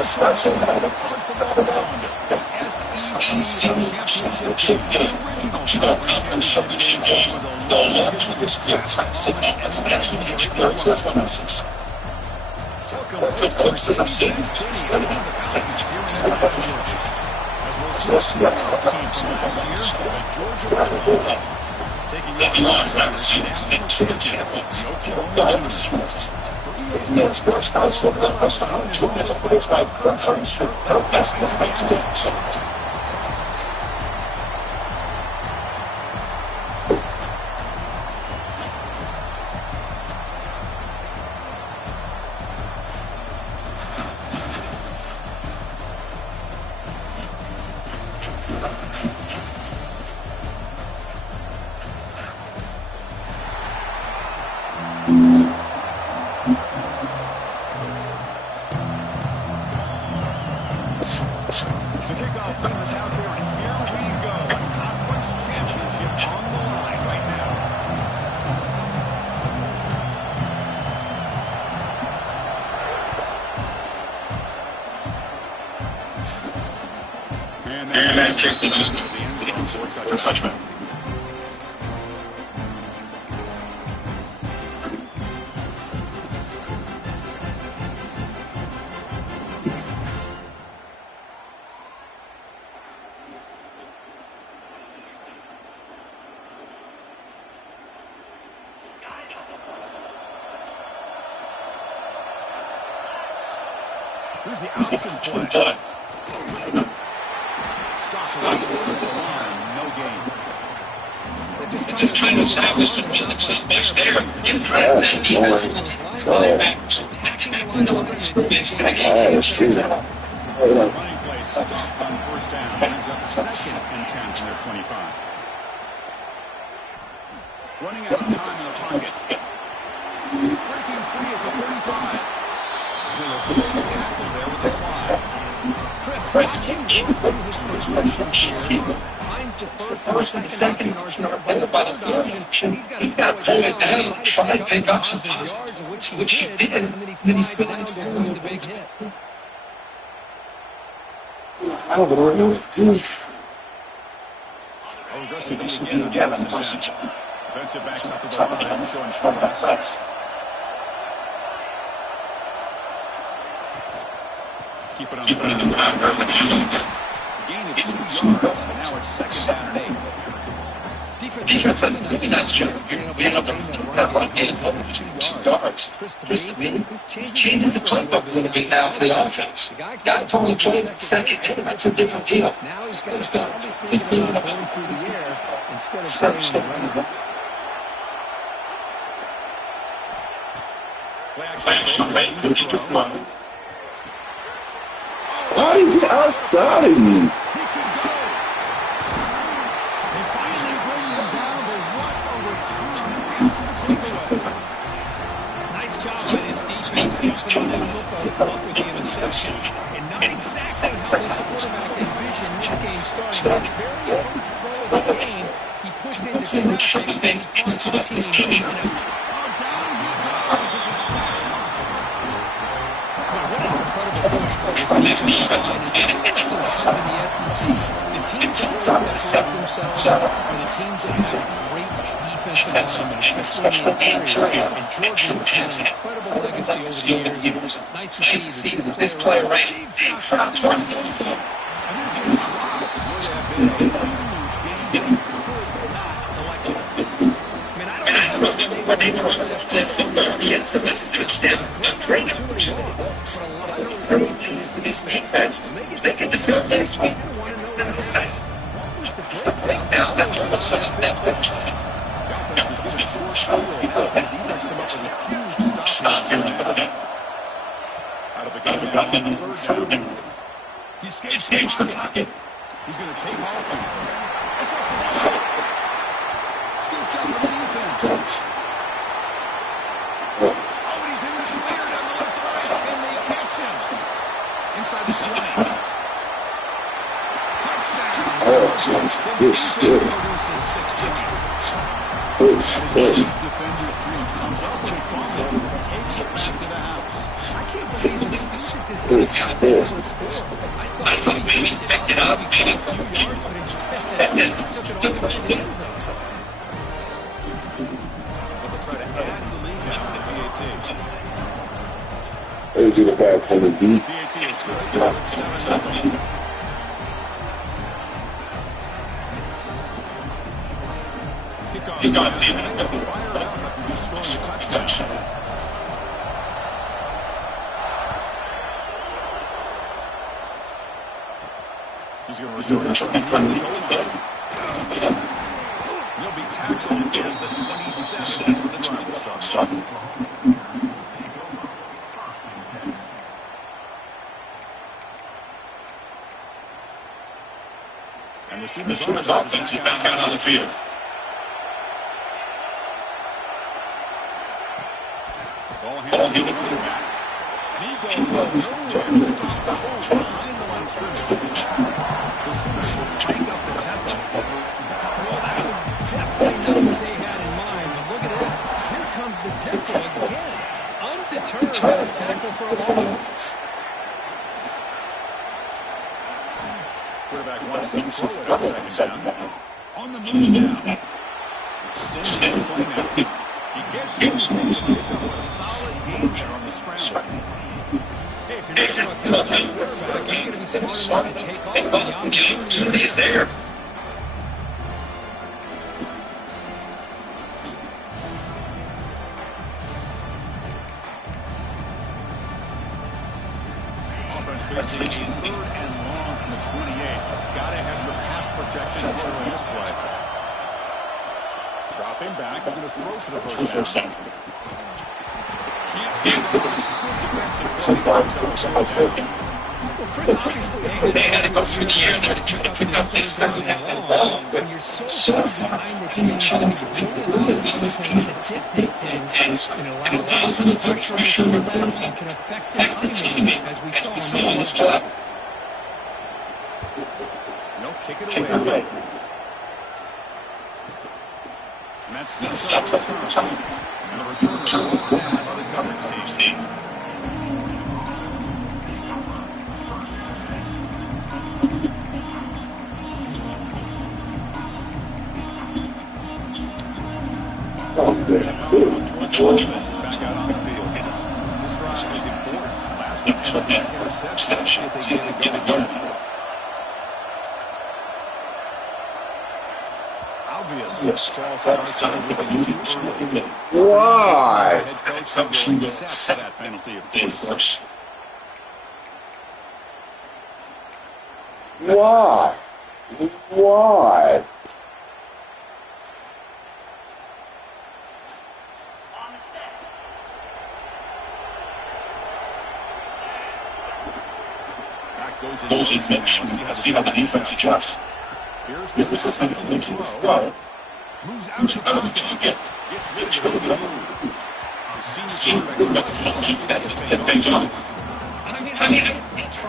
College football calendar. SEC championship game. The original conference championship game with a long history of success. All its education Welcome to Mercedes-Benz Stadium, one of the Falcons here in Atlanta, Georgia. As we'll see a small team from last year, the Georgia Bulldogs, taking on last year's national champions, the Oklahoma Sooners. For EA Sports Council, let's The kickoff team is out there, and here we go. A conference championship on the line right now. And that kick is just the end zone for a touchback. Here's the option play. Stops right at the line. No gain. Just trying to establish the Phoenix is best there. You're trying that defense. Linebackers attacking the line of scrimmage. Running play stopped on first down. Brings up 2nd and 10 from their 25. Running out of time in the pocket. Breaking free at the 35. Tackle there with a slide. Chris watching him do his progressions here. Finds the first and second option or by the third option. He's got to pull it down, try to pick up some yards, which he did, and then he slides down with the big hit. Aggressive again. Defensive backs up to the line, showing progress. Keep it on the ground. Gain of 2 yards. Now it's 2nd down and 8. Defense has a really nice job. Being able to that run game over 2 yards. Chris, to me, this changes the playbook a little bit now to the offense. The guy totally plays at second. It's a different deal. Now he's got to be thinking about going through the air instead of staying around. Play action fake. How did he get outside of me? He could go. They finally bring him down, but what a return after the takeaway. Nice job by this defense jumping on that football clock with the interception. And not exactly how this quarterback envisioned this game starting. His very first throw of the game, he puts into traffic and he finds his team. Oh, down he goes. It's a sack. What an incredible push for this defense. And it's also in the SEC. The teams that really separate themselves are the teams that have great defensive linemen, especially in the interior. And Georgia has had an incredible legacy over the years. It's nice to see this player right And this is dropped. Would have been a huge game. Could not collect it. I don't know when they were that football. Yes, that's a touchdown. Great. This defense, they get the first next week. What's the breakdown? That was that Offense was given a short field. The defense come up with a huge stop. Out of the gun, 3rd down. He escapes the pocket. He's going to take off. It's a fumble. Scoots out with the defense. Oh, and he's in the clear down the left side. Can they catch him? Inside the 20. Touchdown. The defense produces 6 points. Defender's dream comes up with a fumble. Takes it back to the house. I can't believe this look at this guy's able to score. I thought maybe he picked it up, maybe a few yards, but instead he took it all the way to the end zone. They'll try to add to the lead now at PAT. They do the back from the deep. PAT is good. It's 7-0. Kickoff team. Fired up after just scoring a touchdown. He's going to return from the goal line. He'll be tackled at the 27. That's where the drive will start. And the Sooners offense is back out on the field. Ball handled to the running back. And he goes nowhere to stop the hole behind the line of scrimmage. The Sooners will take up the tempo. Well, that was definitely not what they had in mind. But look at this. Here comes the tempo again. Undeterred by the tackle for a loss. Quarterback wants to throw it on second down. On the move now. Extending the play now. He gets loose and pick up a solid gain there on the scramble. Hey, if you're not a quarterback, you're going to be smart enough to take off when the opportunity is there. Offense facing a 3rd and long from the 28. Got to have your pass protection in this play. Dropping back, they're going to throw for the first down. Well, Chris, obviously, they had to go through the air there to try to pick up this time. When you're so behind the chains, it really allows these things to dictate things, and it allows them to pressure the quarterback and can affect the timing, as we saw on this play. No, kick it away. And that sets up the return. And the return is brought down by the coverage team. Georgia is back out on the field. This drive is important. Last one had an interception. Let's see if they get it going again. Obvious. False start moving too early. Why? Head coach will accept that penalty, of course. Why? Why? Goes in motion. Let's see how the defense adjusts. Here's the snap, looking to throw. Moves out of the pocket. Gets rid of the move. The senior quarterback keep that big jump. I mean,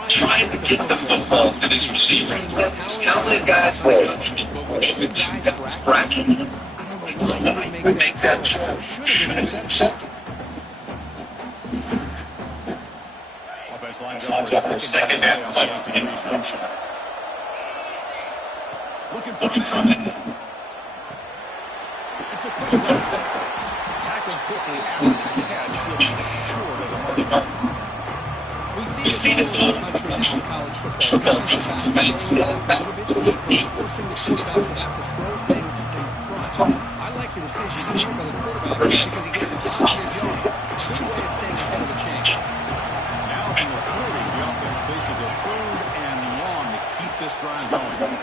trying to get the football to this receiver. Talented guys in the country. With 2 guys bracket. Make that throw. Should have been accepted. Lines up for second down. Looking for it. It's a quick tackled quickly after the catch. Short of the mark. We see this all over the country in college football. Defensive backs a little bit deep, forcing the quarterback to have to throw things in front. I like the decision here by the quarterback because he gets the 2 yards. It's a good way of staying ahead of the chains. Now from the 40, the offense faces a 3rd and long to keep this drive going.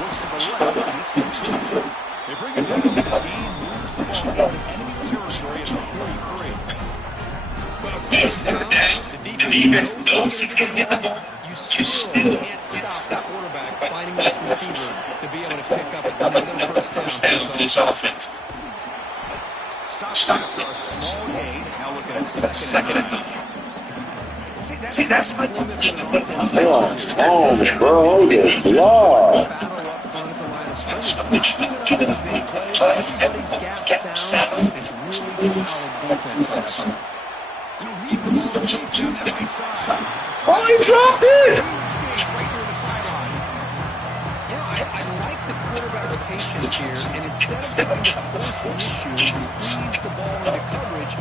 Looks to the left, and it's continued. They bring it down, but the game moves the ball into enemy territory at the 33. Well, it's 3rd down. The defense knows it's going to get the ball. You still can't stop the quarterback finding this receiver to be able to pick up another first down for this offense. Stop after a small gain. Now looking at second and 9. See, that's like the Oh, bro, good Lord. And he'll heave the ball deep down that right side. Oh, he dropped it! Huge gain right near the sideline. You know, I like the quarterback's patience here, and instead of trying to force the issue and squeeze the ball into coverage,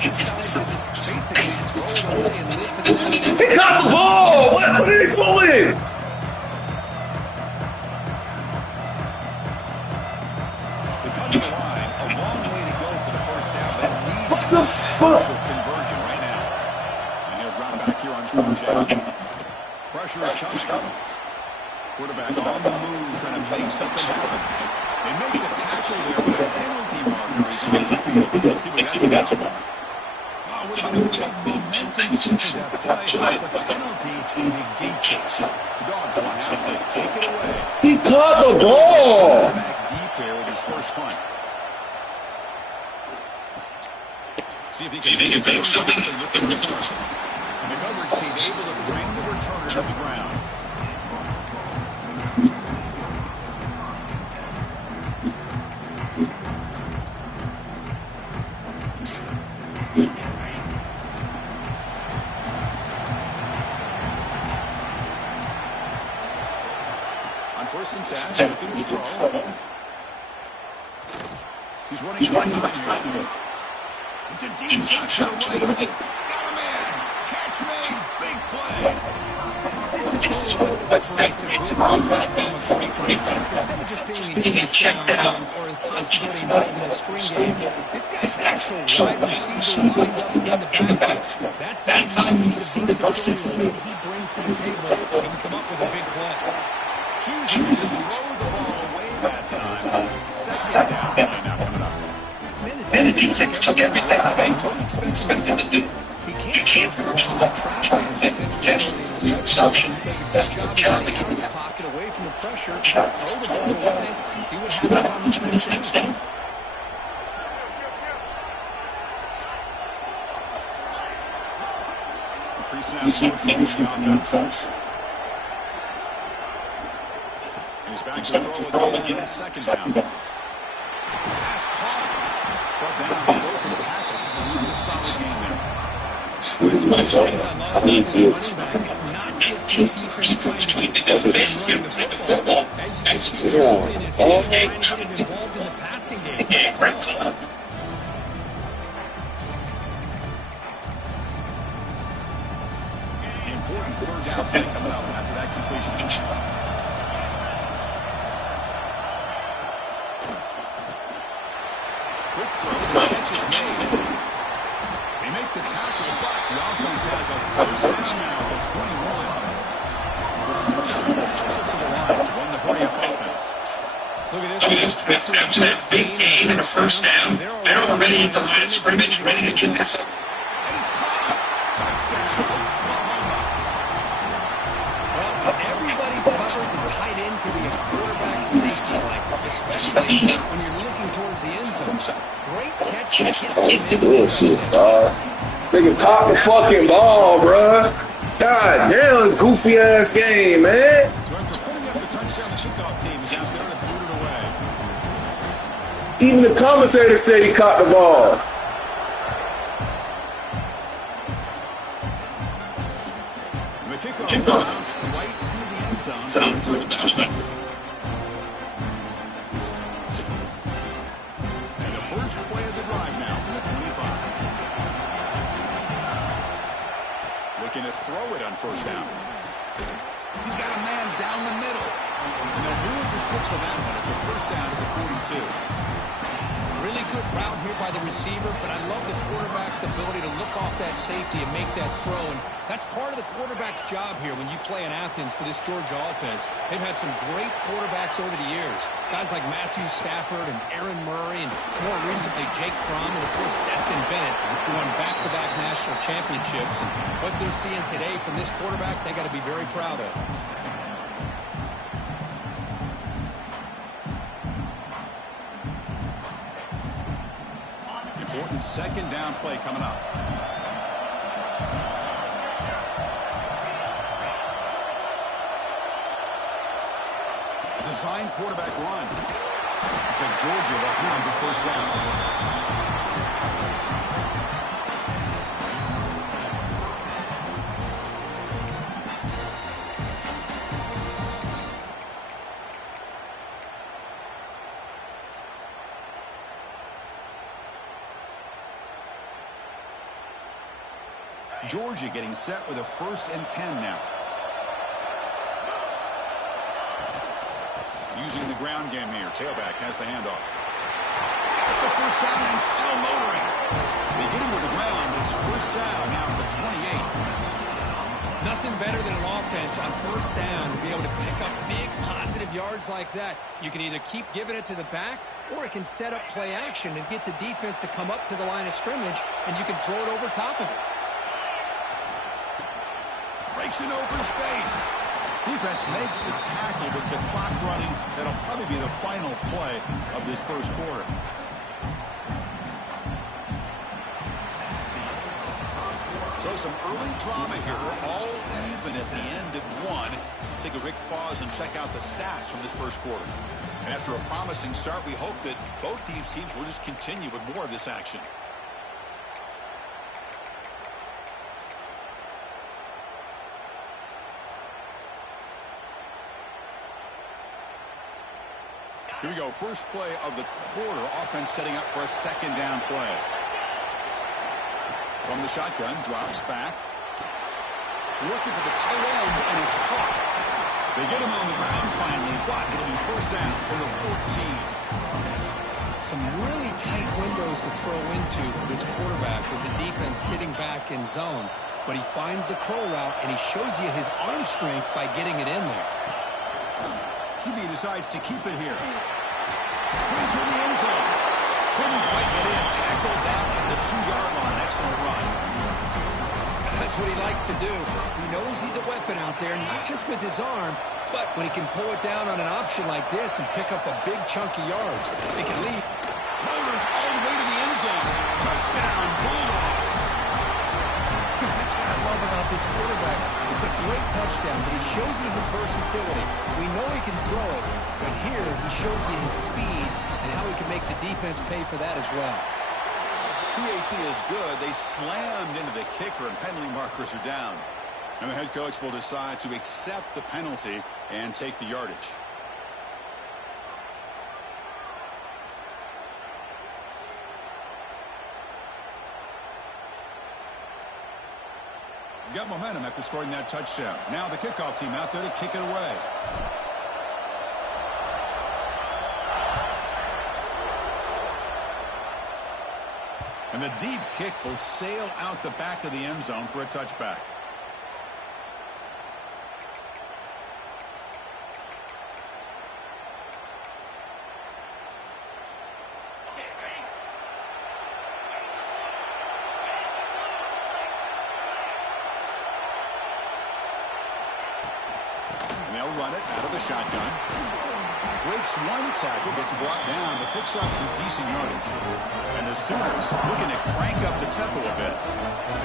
he just decided to just basically throw it away and live for the next He inning. got the ball! What are they doing? They cut to the line. A long way to go for the first down. They need What the fuck? conversion right now. And he'll drop back here on third down. Pressure is coming. Quarterback on the move, trying to make something happen. They make the tackle there with a penalty marker. He's on the field. Let's see what that's about. Oh, would have been a big momentum shift with that play, but the penalty negates it. The Dogs will have to take it away. He caught the ball! Back deep there with his first punt. See if he can make something with the return. And the coverage team able to bring the returner to the ground. First and 10, looking to throw. He's running out of time here. Into deep shot to the right. Got a man. Catch made. Big play. This is really what separates a good quarterback from a great quarterback. Instead of just being a check down or a possibility involved in a screen game, this guy's actual wide receiver lined up in the backfield. That time you see the versatility that he brings to the table. He can come up with a big play. Choosing to throw the ball away that time. Second down now coming up. Then the defense took everything away. What do you expect them to do? He can't force the ball traffic and potentially interception. Does a good job of getting out of the pocket away from the pressure. Just throw the ball away. See what happens on this next down. Pre-snap motion from the offense. He's back to throw again. Second down. Pass caught. Brought down. Broken tackle. He's a solid game there. It's not just his defense trying to defend him with the football. As you can see, he's trying to get involved in the passing game. Important third down play coming up after that completion. Quick throw, catch is made. They make the tackle, but the offense has a first down now at 21. The Sixers to the line to run the hurry-up offense. Look at this. After that big gain and a first down, they're already at the line of scrimmage, ready to kick this up. And he's caught. Touchdown, Oklahoma. Well, everybody's covered. The tight end can be a quarterback safety blanket, especially when you're looking towards the end zone. Great catch. Bullshit, dog. Nigga caught the fucking ball, bruh. God damn, goofy ass game, man. So after putting up the touchdown, the kickoff team is out there to boot it away. Even the commentator said he caught the ball. And the kickoff bounced right through the end zone for a touchback. And the first play of the drive now from the 25. Looking to throw it on first down. He's got a man down the middle. And they'll move the 6 on that one. It's a first down to the 42. Really good route here by the receiver, but I love the quarterback's ability to look off that safety and make that throw. And that's part of the quarterback's job here when you play in Athens for this Georgia offense. They've had some great quarterbacks over the years. Guys like Matthew Stafford and Aaron Murray, and more recently Jake Fromm, and of course Stetson Bennett, who won back-to-back national championships. And what they're seeing today from this quarterback, they got to be very proud of. Important second down play coming up. A design quarterback run. It's like Georgia will have the first down. Georgia getting set with a 1st and 10 now. Using the ground game here. Tailback has the handoff. The 1st down and still motoring. They get him with the ground, but it's 1st down now at the 28. Nothing better than an offense on 1st down to be able to pick up big positive yards like that. You can either keep giving it to the back, or it can set up play action and get the defense to come up to the line of scrimmage, and you can throw it over top of it. Breaks an open space. Defense makes the tackle with the clock running. That'll probably be the final play of this 1st quarter. So some early drama here. We're all even at the end of 1. Take a quick pause and check out the stats from this 1st quarter. And after a promising start, we hope that both these teams will just continue with more of this action. Here we go. First play of the quarter. Offense setting up for a 2nd down play. From the shotgun, drops back. Looking for the tight end, and it's caught. They get him on the ground finally, but it'll be 1st down from the 14. Some really tight windows to throw into for this quarterback with the defense sitting back in zone. But he finds the crow route, and he shows you his arm strength by getting it in there. QB decides to keep it here. Into the end zone. Couldn't quite get in. Tackled down at the 2-yard line. Excellent run. That's what he likes to do. He knows he's a weapon out there, not just with his arm, but when he can pull it down on an option like this and pick up a big chunk of yards, it can lead. Motors all the way to the end zone. Touchdown, Bulldogs. Because that's what I love about this quarterback. It's a great touchdown, but he shows you his versatility. We know he can throw it, but here he shows you his speed and how he can make the defense pay for that as well. PAT is good. They slammed into the kicker, and penalty markers are down. And the head coach will decide to accept the penalty and take the yardage. Got momentum after scoring that touchdown. Now the kickoff team out there to kick it away. And the deep kick will sail out the back of the end zone for a touchback. And they'll run it out of the shotgun. Breaks one tackle, gets brought down, but picks up some decent yardage. And the Sooners looking to crank up the tempo a bit.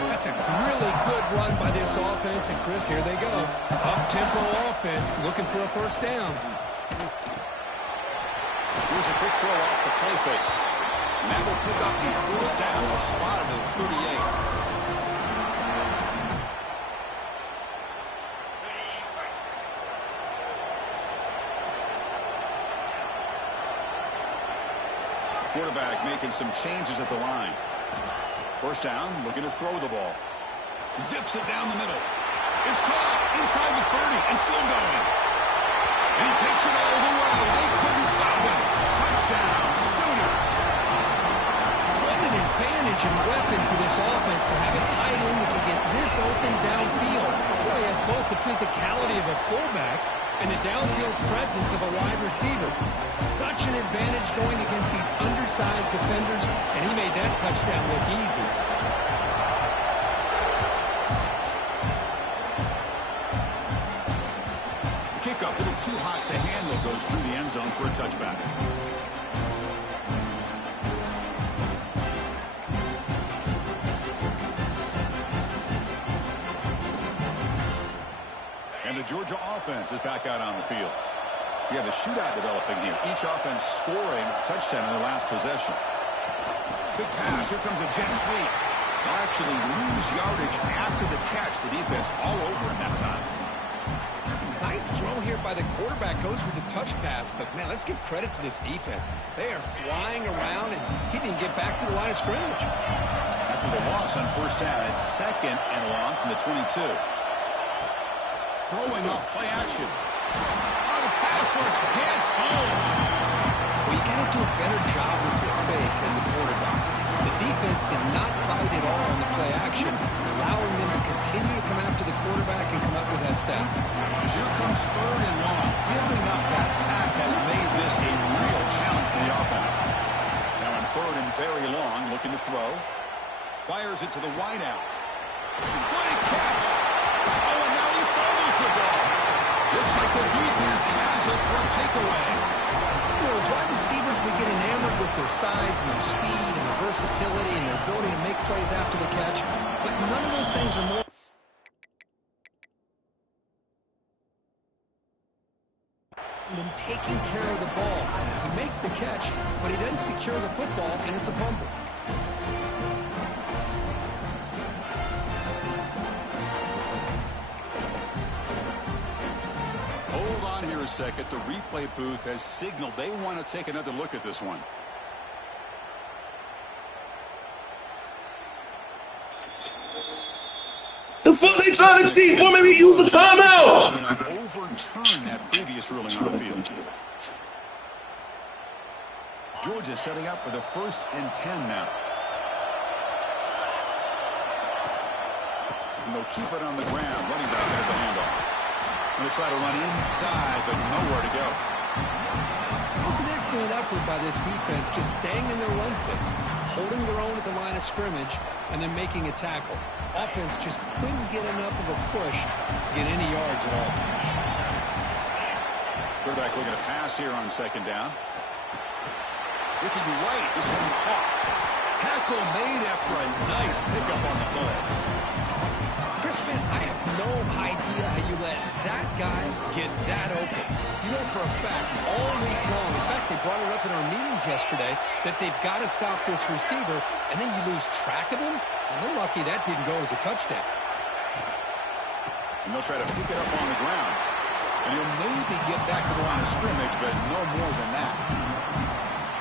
That's a really good run by this offense. And, Chris, here they go. Up-tempo offense looking for a 1st down. Here's a quick throw off the play fake. And that will pick up the 1st down, a spot at the 38. Quarterback making some changes at the line. 1st down, looking to throw the ball. Zips it down the middle. It's caught inside the 30 and still going. And he takes it all the way. They couldn't stop him. Touchdown, Sooners. What an advantage and weapon for this offense to have a tight end that can get this open downfield. Well, he has both the physicality of a fullback and the downfield presence of a wide receiver. Such an advantage going against these undersized defenders, and he made that touchdown look easy. The kickoff, a little too hot to handle, goes through the end zone for a touchback. And the Georgia offense is back out on the field. We have a shootout developing here. Each offense scoring a touchdown in their last possession. Big pass. Here comes a jet sweep. They'll actually lose yardage after the catch. The defense all over in that time. Nice throw here by the quarterback. Goes with the touch pass. But, man, let's give credit to this defense. They are flying around, and he didn't get back to the line of scrimmage. after the loss on first down. It's 2nd and long from the 22. Throwing off play action. Oh, the pass rush gets home. Well, you got to do a better job with your fake as a quarterback. The defense did not bite at all on the play action, allowing them to continue to come after the quarterback and come up with that sack. As here comes 3rd and long. Giving up that sack has made this a real challenge for the offense. Now on 3rd and very long, looking to throw. Fires it to the wideout. What a catch! Oh, and now he fumbles the ball. Looks like the defense has it for a takeaway. You know, as wide receivers, we get enamored with their size and their speed and their versatility and their ability to make plays after the catch. But none of those things are more than taking care of the ball. He makes the catch, but he doesn't secure the football, and it's a fumble. Hold on here a second. The replay booth has signaled they want to take another look at this one. The fuck they trying to cheat for? Maybe use a timeout. Overturn that previous ruling on the field. Georgia setting up for the 1st and 10 now. And they'll keep it on the ground. Running back has the handoff. Going to try to run inside, but nowhere to go. It was an excellent effort by this defense, just staying in their run fix, holding their own at the line of scrimmage, and then making a tackle. Offense just couldn't get enough of a push to get any yards at all. Quarterback looking to pass here on 2nd down. Looking right, this one caught. Tackle made after a nice pickup on the play. Chris, man, I have no idea how you let that guy get that open. You know for a fact, all week long, in fact, they brought it up in our meetings yesterday, that they've got to stop this receiver, and then you lose track of him, and they're lucky that didn't go as a touchdown. And they'll try to pick it up on the ground. And he'll maybe get back to the line of scrimmage, but no more than that.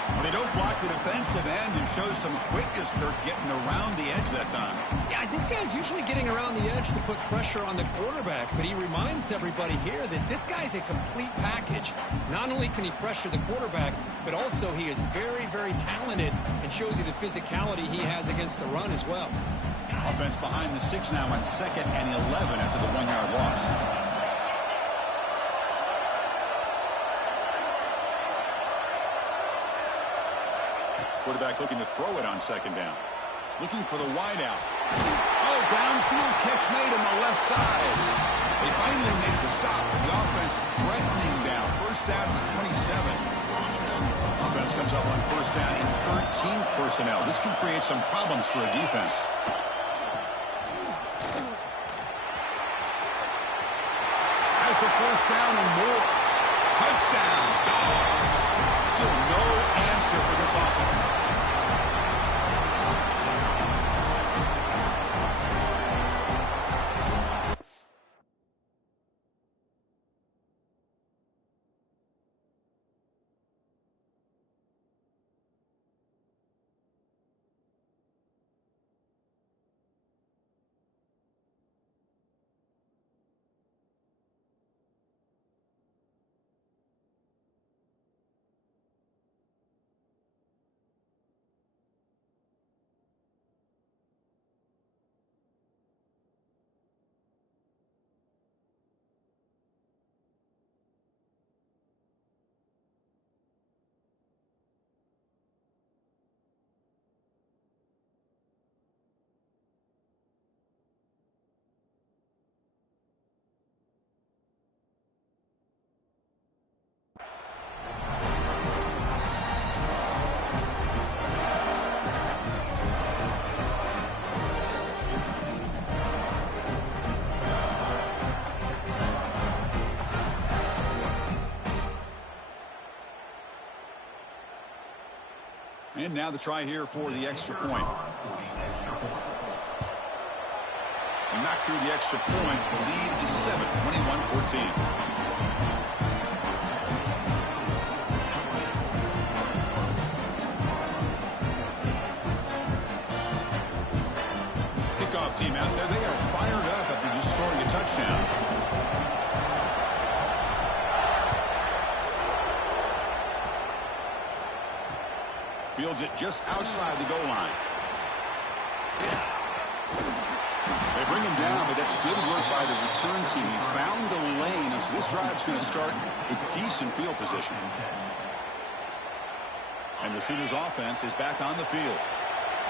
Well, they don't block the defensive end and show some quickness, Kirk, getting around the edge that time. Yeah, this guy's usually getting around the edge to put pressure on the quarterback, but he reminds everybody here that this guy's a complete package. Not only can he pressure the quarterback, but also he is very, very talented and shows you the physicality he has against the run as well. Offense behind the 6 now on 2nd and 11 after the 1-yard loss. Quarterback looking to throw it on 2nd down. Looking for the wideout. Oh, downfield catch made on the left side. They finally make the stop. The offense threatening down. 1st down to the 27. Offense comes up on 1st down in 13 personnel. This can create some problems for a defense. Has the 1st down and more. Touchdown, Dogs. Still no answer for this offense. And now the try here for the extra point. And knocked through the extra point. The lead is 7, 21-14. touchdown. Fields it just outside the goal line. They bring him down, but that's good work by the return team. He found the lane, and so this drive's going to start with decent field position. And the Sooners offense is back on the field.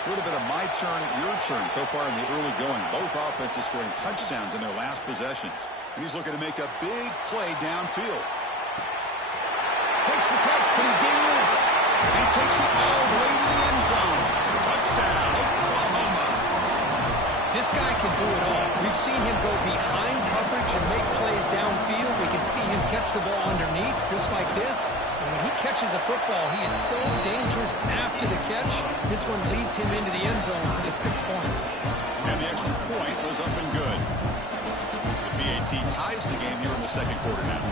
A little bit of my turn, your turn so far in the early going. Both offenses scoring touchdowns in their last possessions. And he's looking to make a big play downfield. Makes the catch. Can he get in? And he takes it all the way to the end zone. Touchdown, Oklahoma. This guy can do it all. We've seen him go behind coverage and make plays downfield. We can see him catch the ball underneath, just like this. And when he catches a football, he is so dangerous after the catch. This one leads him into the end zone for the 6 points. And the extra point was up and good. The PAT ties the game here in the second quarter now.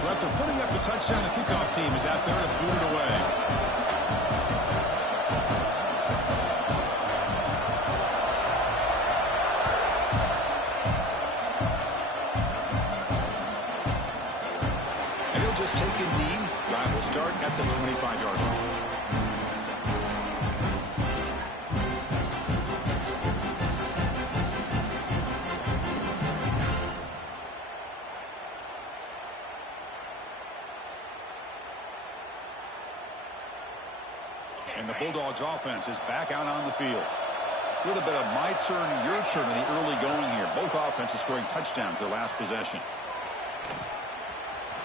So after putting up the touchdown, the kickoff team is out there to boot it away. Just take a knee. Drive will start at the 25-yard line. And the Bulldogs offense is back out on the field. A little bit of my turn, your turn in the early going here. Both offenses scoring touchdowns their last possession.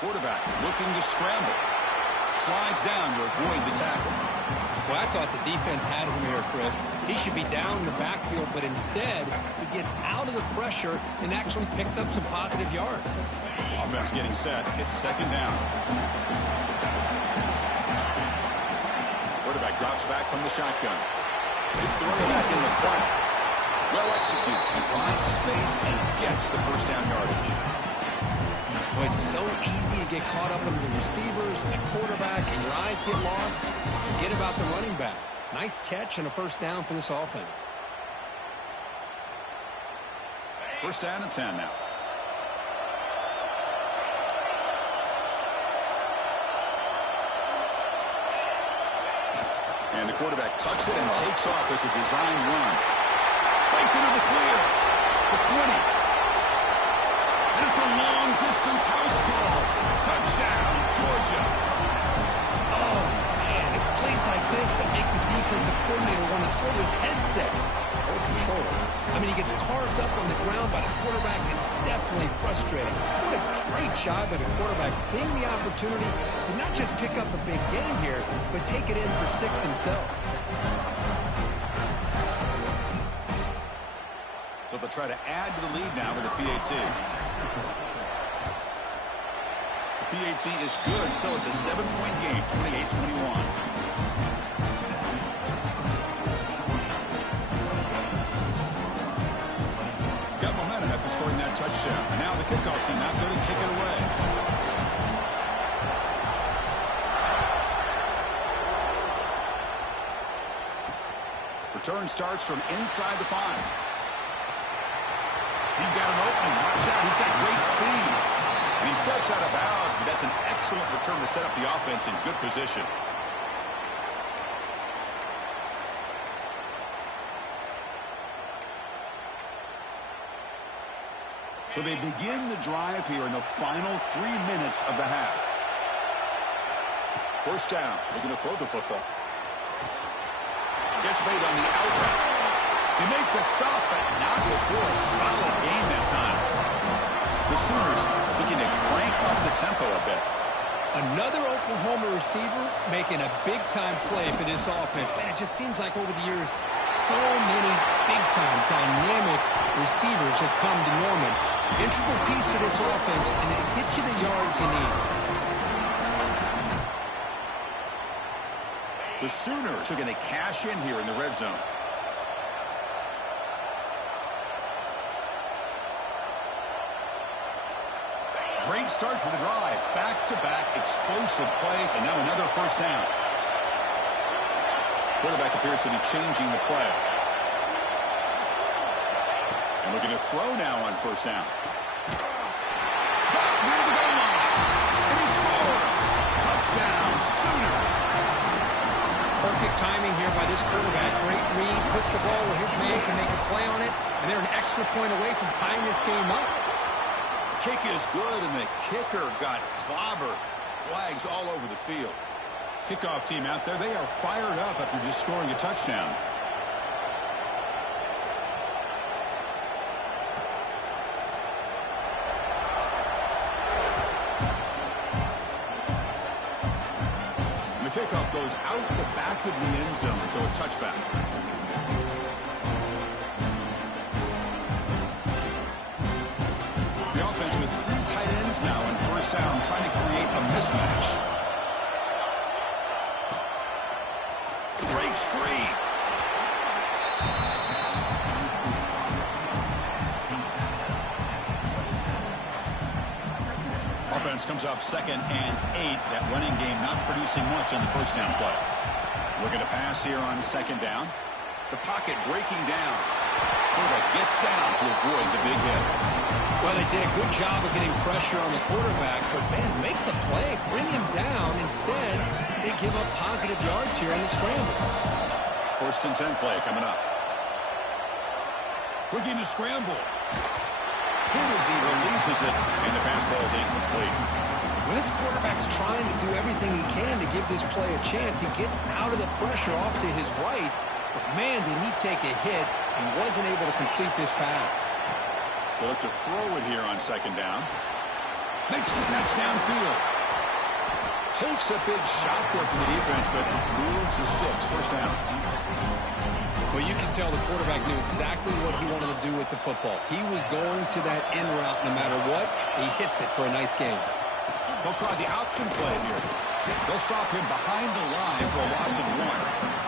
Quarterback looking to scramble. Slides down to avoid the tackle. Well, I thought the defense had him here, Chris. He should be down in the backfield, but instead he gets out of the pressure and actually picks up some positive yards. Offense getting set. It's second down. Quarterback drops back from the shotgun. It's the running back in the front. Well executed. He finds space and gets the first down yardage. Well, it's so easy to get caught up in the receivers and the quarterback, and your eyes get lost. Forget about the running back. Nice catch and a first down for this offense. First down and 10 now. And the quarterback tucks it and takes off as a design run. Breaks into the clear. The 20. And it's a long-distance house call. Touchdown, Georgia. Oh, man, it's plays like this that make the defensive coordinator want to throw his headset. Hold control. I mean, he gets carved up on the ground by the quarterback. Is definitely frustrating. What a great job by the quarterback seeing the opportunity to not just pick up a big game here, but take it in for 6 himself. So they'll try to add to the lead now with the PAT. The PAT is good, so it's a 7-point game, 28-21. Got momentum after scoring that touchdown. Now the kickoff team out there to kick it away. Return starts from inside the 5. He's got an opening. Watch out. He's got great speed. And he steps out of bounds, but that's an excellent return to set up the offense in good position. So they begin the drive here in the final 3 minutes of the half. First down. Looking to throw the football. Gets made on the outright. They make the stop, but not before a solid gain that time. The Sooners looking to crank up the tempo a bit. Another Oklahoma receiver making a big-time play for this offense. Man, it just seems like over the years, so many big-time, dynamic receivers have come to Norman. Integral piece of this offense, and it gets you the yards you need. The Sooners are going to cash in here in the red zone. Great start for the drive. Back-to-back explosive plays, and now another first down. Quarterback appears to be changing the play. And looking to throw now on first down. Caught near the goal line. And he scores. Touchdown, Sooners. Perfect timing here by this quarterback. Great read, puts the ball where his man can make a play on it, and they're an extra point away from tying this game up. Kick is good, and the kicker got clobbered. Flags all over the field. Kickoff team out there, they are fired up after just scoring a touchdown. And the kickoff goes out the back of the end zone, so a touchback. The offense with 3 tight ends now on first down, trying to create a mismatch. Breaks free. Offense comes up 2nd and 8. That running game not producing much on the first down play. Looking to pass here on 2nd down. The pocket breaking down. Quarterback gets down to avoid the big hit. Well, they did a good job of getting pressure on the quarterback, but, man, make the play, bring him down. Instead, they give up positive yards here on the scramble. 1st and 10 play coming up. Looking to scramble. Hit as he releases it, and the pass falls incomplete. When this quarterback's trying to do everything he can to give this play a chance, he gets out of the pressure off to his right, but, man, did he take a hit and wasn't able to complete this pass. They look to throw it here on 2nd down. Makes the catch downfield. Takes a big shot there from the defense, but moves the sticks. First down. Well, you can tell the quarterback knew exactly what he wanted to do with the football. He was going to that in route no matter what. He hits it for a nice game. They'll try the option play here. They'll stop him behind the line for a loss of 1.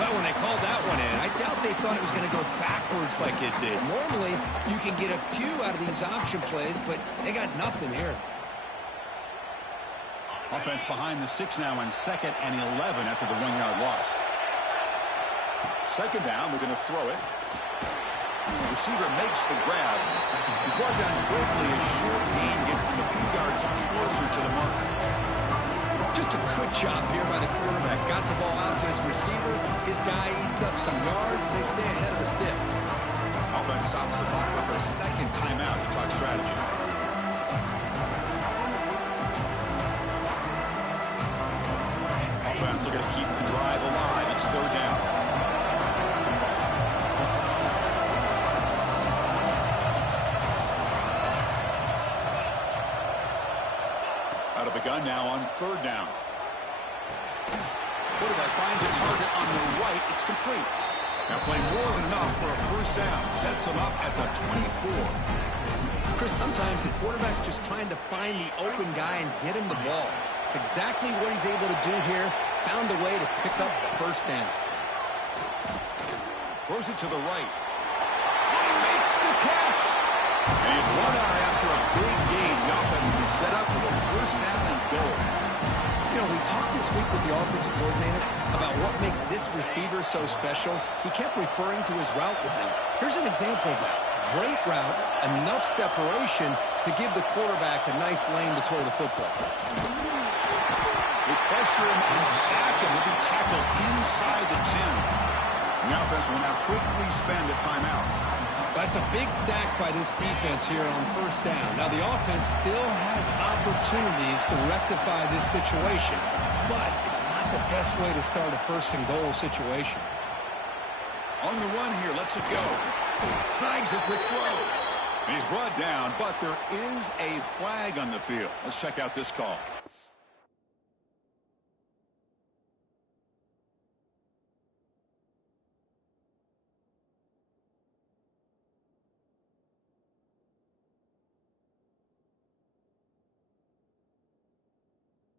Well, when they called that one in, I doubt they thought it was going to go backwards like it did. Normally, you can get a few out of these option plays, but they got nothing here. Offense behind the 6 now on 2nd and 11 after the 1-yard loss. 2nd down, we're going to throw it. The receiver makes the grab. He's brought down quickly. A short gain gets them a few yards closer to the mark. Just a good job here by the quarterback. Got the ball out to his receiver. His guy eats up some yards. They stay ahead of the sticks. Offense stops the clock with their 2nd timeout to talk strategy. Offense looking to keep the drive alive. It's 3rd down. Out of the gun now on 3rd down. Quarterback finds a target on the right. It's complete. Now playing more than enough for a first down. Sets him up at the 24. Chris, sometimes the quarterback's just trying to find the open guy and get him the ball. It's exactly what he's able to do here. Found a way to pick up the first down. Throws it to the right. He makes the catch. And he's run out after a big gain. The offense will be set up with a first down and goal. You know, we talked this week with the offensive coordinator about what makes this receiver so special. He kept referring to his route running. Here's an example of that. Great route, enough separation to give the quarterback a nice lane to throw the football. They pressure him and sack him. He'll be tackled inside the 10. The offense will now quickly spend a timeout. That's a big sack by this defense here on first down. Now, the offense still has opportunities to rectify this situation, but it's not the best way to start a 1st and goal situation. On the run here, lets it go. Snags a quick throw. And he's brought down, but there is a flag on the field. Let's check out this call.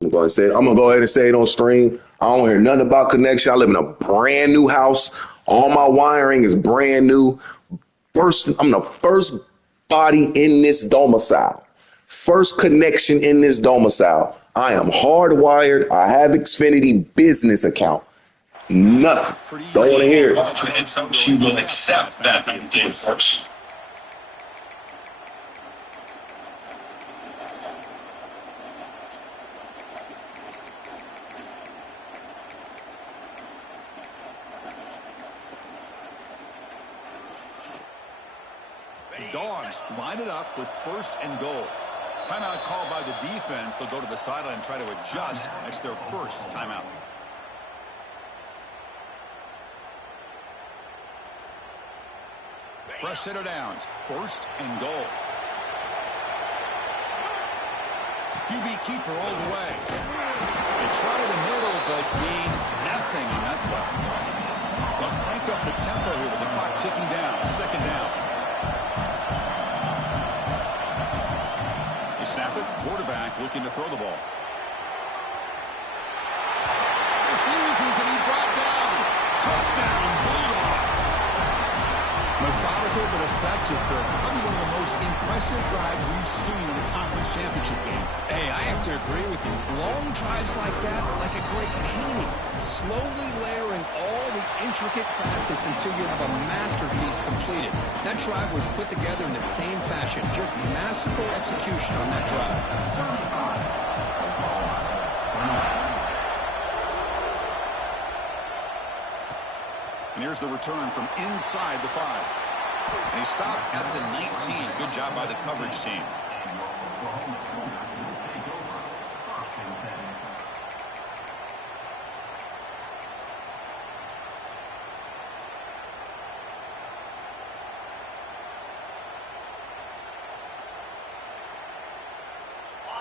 I'm gonna go ahead and say it on stream. I don't hear nothing about connection. I live in a brand new house. All my wiring is brand new. I'm the first body in this domicile. First connection in this domicile. I am hardwired. I have Xfinity business account. Nothing. Don't want to hear it. She will accept that, of course. Dogs line it up with 1st and goal. Timeout called by the defense. They'll go to the sideline and try to adjust. That's their first timeout. Fresh set of downs. 1st and goal. QB keeper all the way. They try the middle, but gain nothing on that play. They'll crank up the tempo here with the clock ticking down. 2nd down. They snap it. Quarterback looking to throw the ball. Refusing to be brought down. Touchdown, Bulldogs. Methodical but effective, Kirk. Probably one of the most impressive drives we've seen in the conference championship game. Hey, I have to agree with you. Long drives like that are like a great painting. Slowly layering all the intricate facets until you have a masterpiece completed. That drive was put together in the same fashion. Just masterful execution on that drive. And here's the return from inside the 5. And he stopped at the 19. Good job by the coverage team.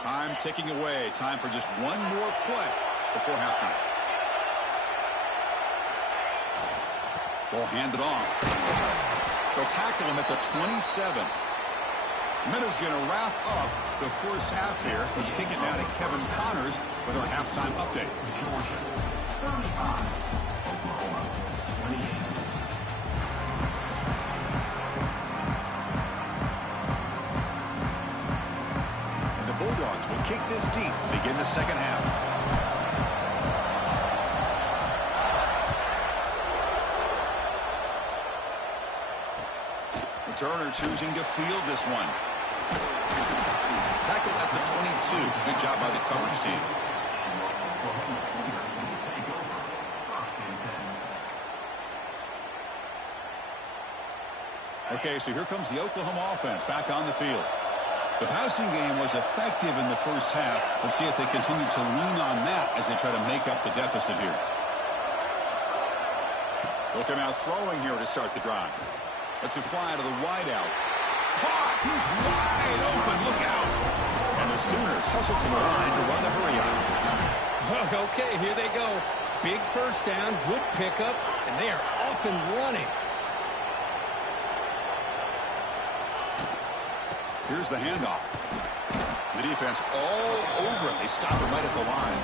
Time ticking away. Time for just one more play before halftime. Ball handed off. They'll tackle him at the 27. Minutes going to wrap up the first half here. Let's kick it now to Kevin Connors with our halftime update. And the Bulldogs will kick this deep, begin the second half. Turner choosing to field this one. Tackle at the 22. Good job by the coverage team. Okay, so here comes the Oklahoma offense back on the field. The passing game was effective in the first half. Let's see if they continue to lean on that as they try to make up the deficit here. They'll come out throwing here to start the drive. Let's it fly to the wideout. Caught! He's wide open. Look out! And the Sooners hustle to the line to run the hurry up. Okay, here they go. Big first down, good pickup, and they are off and running. Here's the handoff. The defense all over it. They stop it right at the line.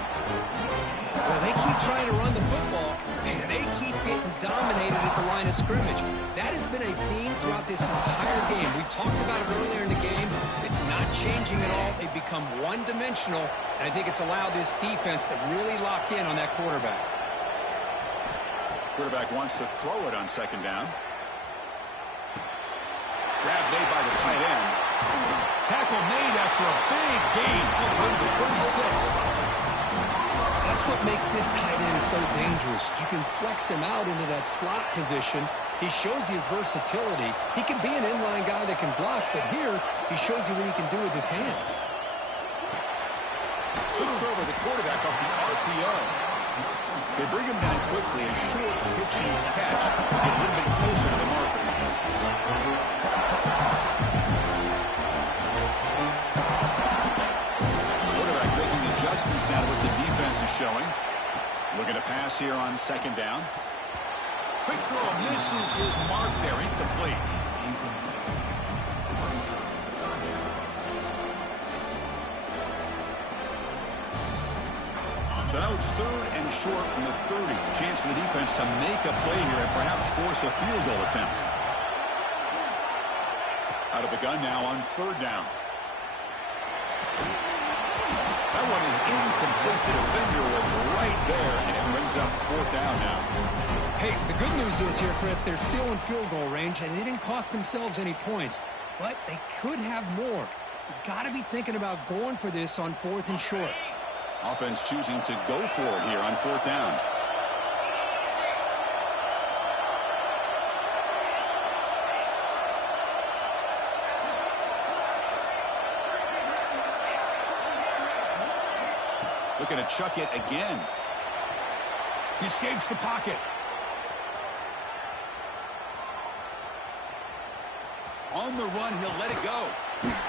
Well, they keep trying to run the football, and they keep getting dominated at the line of scrimmage. That has been a theme throughout this entire game. We've talked about it earlier in the game. It's not changing at all. They've become one-dimensional, and I think it's allowed this defense to really lock in on that quarterback. Quarterback wants to throw it on 2nd down. Grab made by the tight end. Tackle made after a big gain all the way to the 36. That's what makes this tight end so dangerous. You can flex him out into that slot position. He shows you his versatility. He can be an inline guy that can block, but here he shows you what he can do with his hands. Good throw by the quarterback off the RPO. They bring him down quickly. A short pitching catch. Get a little bit closer to the marker. Quarterback making adjustments now to what the defense is showing. Looking to pass here on 2nd down. Quick throw misses his mark there. Incomplete. So now it's 3rd and short from the 30. Chance for the defense to make a play here and perhaps force a field goal attempt. Out of the gun now on 3rd down. That one is incomplete. The defender was right there, and it brings up 4th down now. Hey, the good news is here, Chris, they're still in field goal range, and they didn't cost themselves any points. But they could have more. You got to be thinking about going for this on 4th and short. Offense choosing to go for it here on 4th down. Looking to chuck it again. He escapes the pocket. On the run, he'll let it go.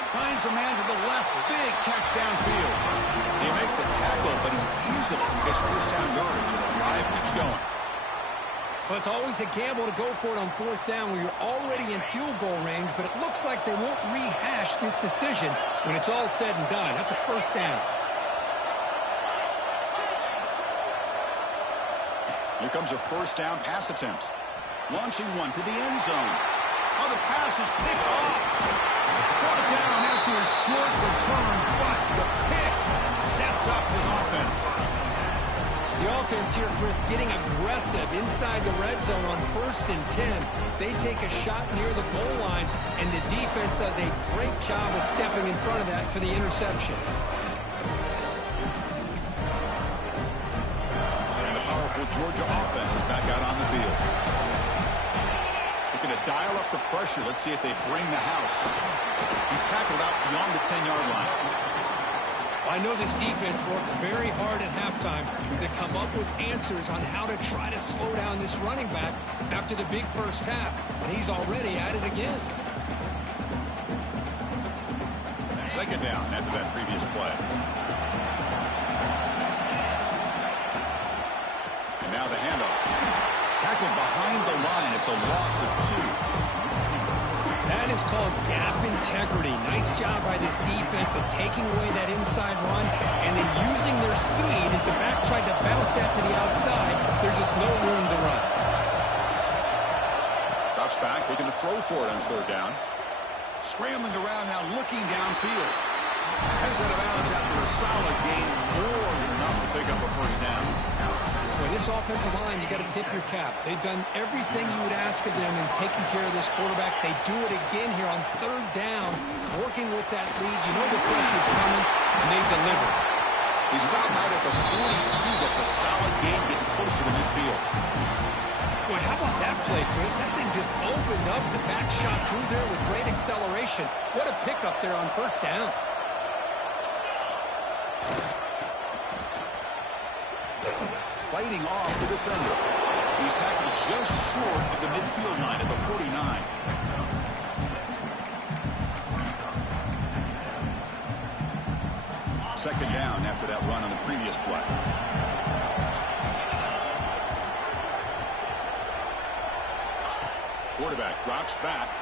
Finds a man to the left. Big catch downfield. They make the tackle, but he easily gets first down yardage, and the drive keeps going. Well, it's always a gamble to go for it on fourth down where you're already in field goal range, but it looks like they won't rehash this decision when it's all said and done. That's a first down. Here comes a first down pass attempt. Launching one to the end zone. Oh, the pass is picked off. Brought down after a short return, but the pick sets up his offense. The offense here, Chris, getting aggressive inside the red zone on 1st and 10. They take a shot near the goal line, and the defense does a great job of stepping in front of that for the interception. And the powerful Georgia offense is back out on the field. Looking to dial up the pressure. Let's see if they bring the house. He's tackled out beyond the 10-yard line. I know this defense worked very hard at halftime to come up with answers on how to try to slow down this running back after the big first half, and he's already at it again. Second down after that previous play. And now the handoff. Tackled behind the line. It's a loss of 2. That is called gap integrity. Nice job by this defense of taking away that inside run and then using their speed as the back tried to bounce that to the outside. There's just no room to run. Drops back, looking to throw for it on third down. Scrambling around now, looking downfield. Heads out of bounds after a solid gain, more than enough to pick up a first down. Boy, this offensive line, you got to tip your cap. They've done everything you would ask of them in taking care of this quarterback. They do it again here on third down, working with that lead. You know the pressure's coming, and they deliver. He stopped out at the 42. That's a solid gain, getting closer to midfield. Boy, how about that play, Chris? That thing just opened up. The back shot through there with great acceleration. What a pickup there on first down. Fighting off the defender. He's tackled just short of the midfield line at the 49. Second down after that run on the previous play. Quarterback drops back.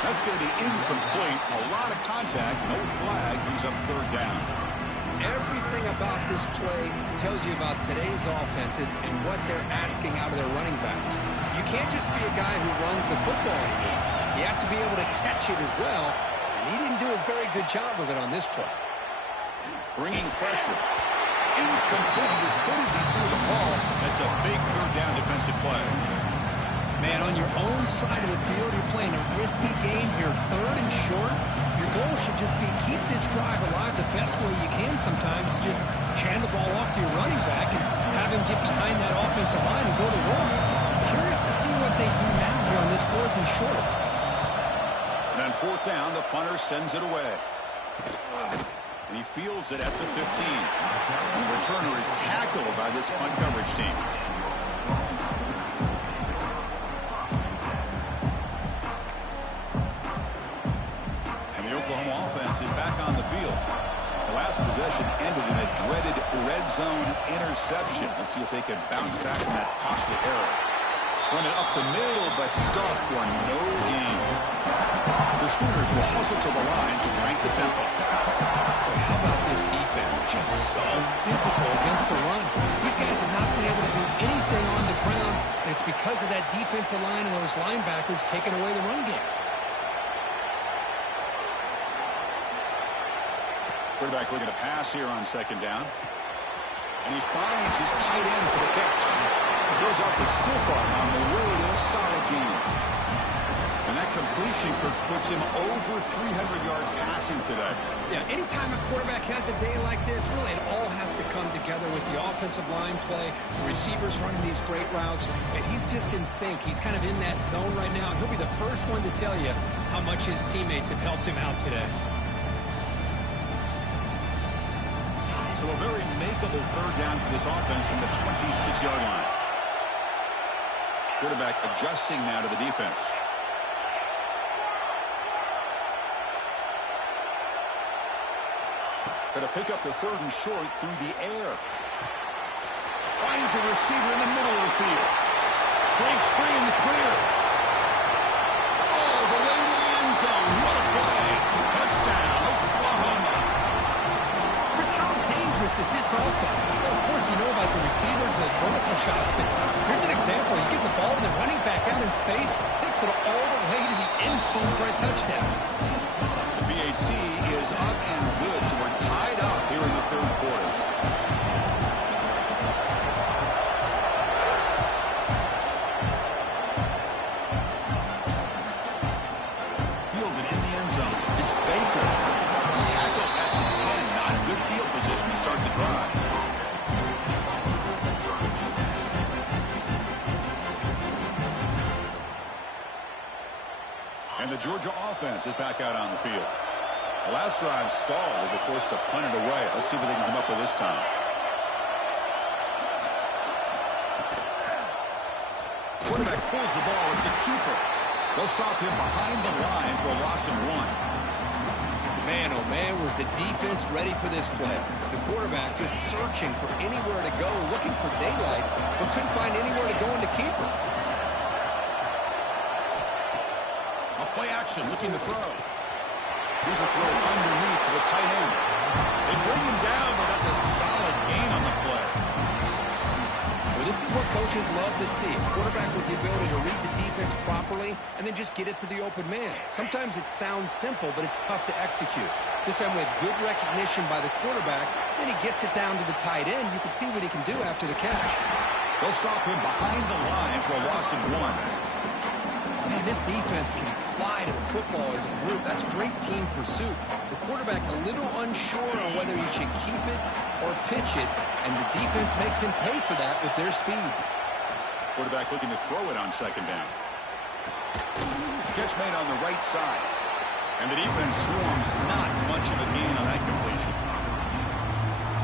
That's going to be incomplete. A lot of contact, no flag, brings up third down. Everything about this play tells you about today's offenses and what they're asking out of their running backs. You can't just be a guy who runs the football anymore. You have to be able to catch it as well, and he didn't do a very good job of it on this play. Bringing pressure. Incomplete. As good as he threw the ball, that's a big third down defensive play. Man, on your own side of the field, you're playing a risky game here, third and short. Your goal should just be keep this drive alive the best way you can sometimes. Just hand the ball off to your running back and have him get behind that offensive line and go to work. Curious to see what they do now here on this fourth and short. And on fourth down, the punter sends it away. And he fields it at the 15. The returner is tackled by this punt coverage team. Oklahoma offense is back on the field. The last possession ended in a dreaded red zone interception. Let's see if they can bounce back from that costly error. Running up the middle, but stuffed for no gain. The Sooners will hustle to the line to crank the tempo. Boy, how about this defense? Just so physical against the run. These guys have not been able to do anything on the ground, and it's because of that defensive line and those linebackers taking away the run game. Quarterback looking to pass here on second down. And he finds his tight end for the catch. He throws off the stiff arm on the way to a solid gain. And that completion puts him over 300 yards passing today. Yeah, anytime a quarterback has a day like this, really it all has to come together with the offensive line play, the receivers running these great routes, and he's just in sync. He's kind of in that zone right now. He'll be the first one to tell you how much his teammates have helped him out today. So a very makeable third down for this offense from the 26-yard line. Quarterback adjusting now to the defense. Try to pick up the third and short through the air. Finds a receiver in the middle of the field. Breaks free in the clear. All the way to the end zone. What a play. Touchdown, Oklahoma. Chris, how dangerous is this offense? Well, of course, you know about the receivers and those vertical shots, but here's an example. You get the ball to the running back out in space, takes it all the way to the end zone for a touchdown. The BAT is up and good, so we're tied up here in the third quarter. Fielded in the end zone. It's Baker. He's tackled at the 10. Not good field position to start the drive. And the Georgia offense is back out on the field. The last drive stalled. They'll be forced to punt it away. Let's see what they can come up with this time. Quarterback pulls the ball. It's a keeper. They'll stop him behind the line for a loss of 1. Man, oh man, was the defense ready for this play. The quarterback just searching for anywhere to go, looking for daylight, but couldn't find anywhere to go in the keeper. A play action, looking to throw. Here's a throw underneath to the tight end. They bring him down, but that's a solid gain on the play. Well, this is what coaches love to see. A quarterback with the ability to read the defense properly and then just get it to the open man. Sometimes it sounds simple, but it's tough to execute. This time we have good recognition by the quarterback. Then he gets it down to the tight end. You can see what he can do after the catch. They'll stop him behind the line for a loss of 1. Man, this defense can fly to the football as a group. That's great team pursuit. The quarterback a little unsure on whether he should keep it or pitch it, and the defense makes him pay for that with their speed. Quarterback looking to throw it on second down. Catch made on the right side. And the defense swarms. Not much of a gain on that completion.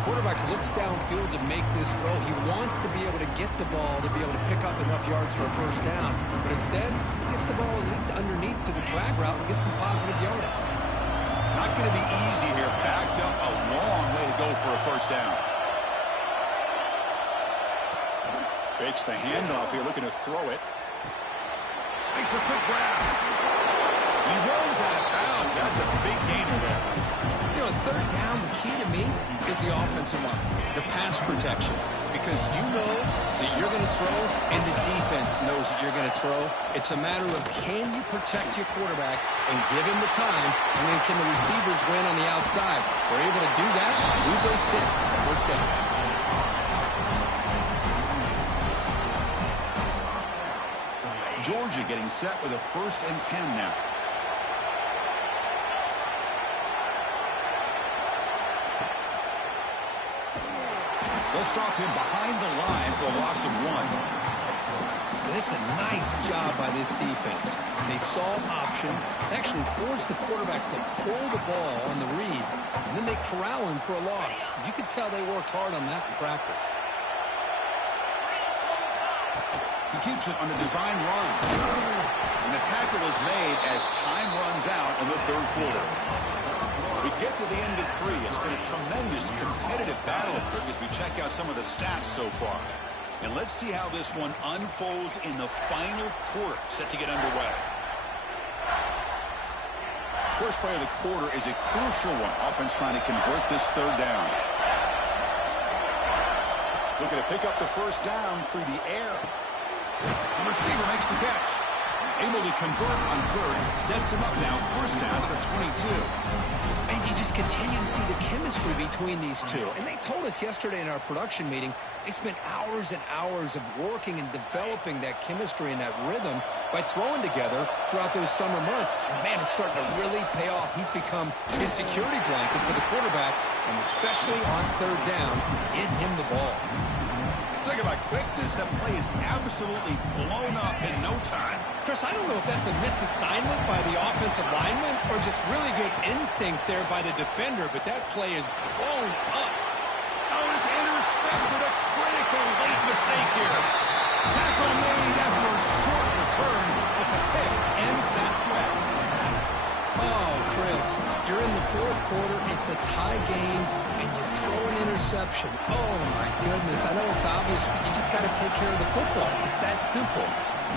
Quarterback looks downfield to make this throw. He wants to be able to get the ball to be able to pick up enough yards for a first down. But instead, he gets the ball at least underneath to the drag route and gets some positive yards. Not going to be easy here. Backed up a long way to go for a first down. Fakes the handoff here, looking to throw it. Makes a quick grab. He rolls out of bounds. That's a big gainer there. You know, third down, the key to me is the offensive line, the pass protection. Because you know that you're going to throw and the defense knows that you're going to throw. It's a matter of can you protect your quarterback and give him the time, and then can the receivers win on the outside? If we're able to do that, move those sticks. It's a first down. Georgia getting set with a 1st and 10 now. They'll stop him behind the line for a loss of 1. It's a nice job by this defense. They saw option, actually forced the quarterback to pull the ball on the read, and then they corral him for a loss. You could tell they worked hard on that in practice. He keeps it on a design run. And the tackle is made as time runs out in the third quarter. We get to the end of 3. It's been a tremendous competitive battle as we check out some of the stats so far. And let's see how this one unfolds in the final quarter, set to get underway. First play of the quarter is a crucial one. Offense trying to convert this third down. Looking to pick up the first down through the air. The receiver makes the catch. Able to convert on third. Sets him up now. First down to the 22. And you just continue to see the chemistry between these two. And they told us yesterday in our production meeting, they spent hours and hours of working and developing that chemistry and that rhythm by throwing together throughout those summer months. And, man, it's starting to really pay off. He's become his security blanket for the quarterback, and especially on third down, get him the ball. Talk about quickness. That play is absolutely blown up in no time. Chris, I don't know if that's a misassignment by the offensive lineman or just really good instincts there by the defender, but that play is blown up. Oh, it's intercepted. A critical late mistake here. Tackle made after a short return, but the pick ends that threat. Oh, Chris, you're in the fourth quarter. It's a tie game, and you throw an interception. Oh, my goodness. I know it's obvious, but you just got to take care of the football. It's that simple.